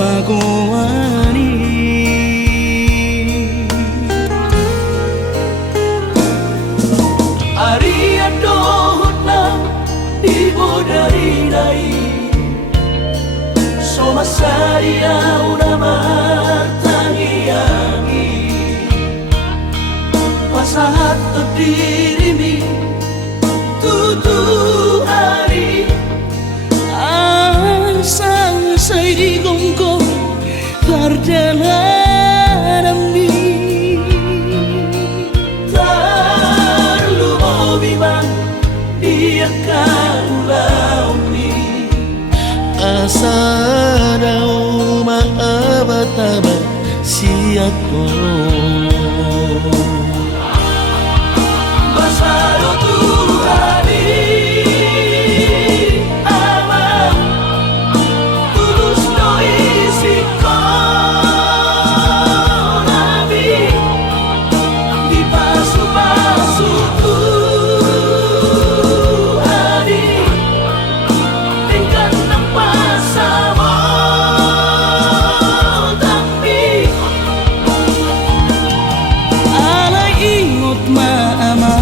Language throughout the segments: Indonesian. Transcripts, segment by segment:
makuani Ari adohna dari dai Soma saria una matangiangi Pasahat dirimi tutu hari Asang say di gongko perjalanan Tarlumobiman dia kaulauni Asa daw maabataba siyako Basalo Tuhani Ama tulus no isi ko Nabi di pasu-pasu Tuhani Tingkat nampak sama Tapi alay ingot maama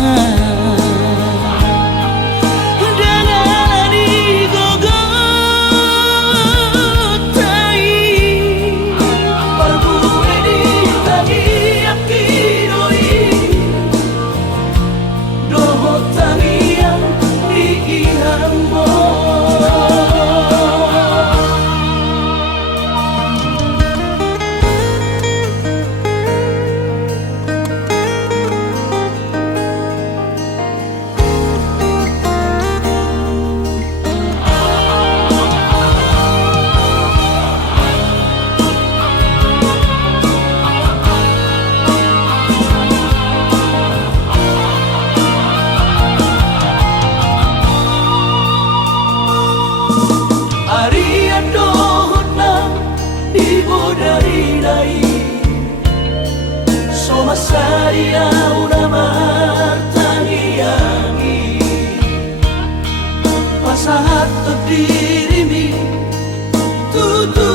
dari dai Soma saria una matangiangi Pasahat dirimi tutu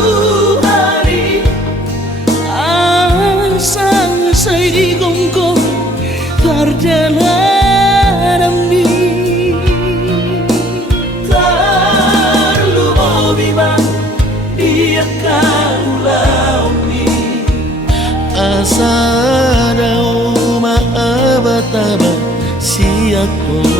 hari Asang say di gongko perjalanan Tarlumobiman dia kaulauni Asa daw maabataba siyako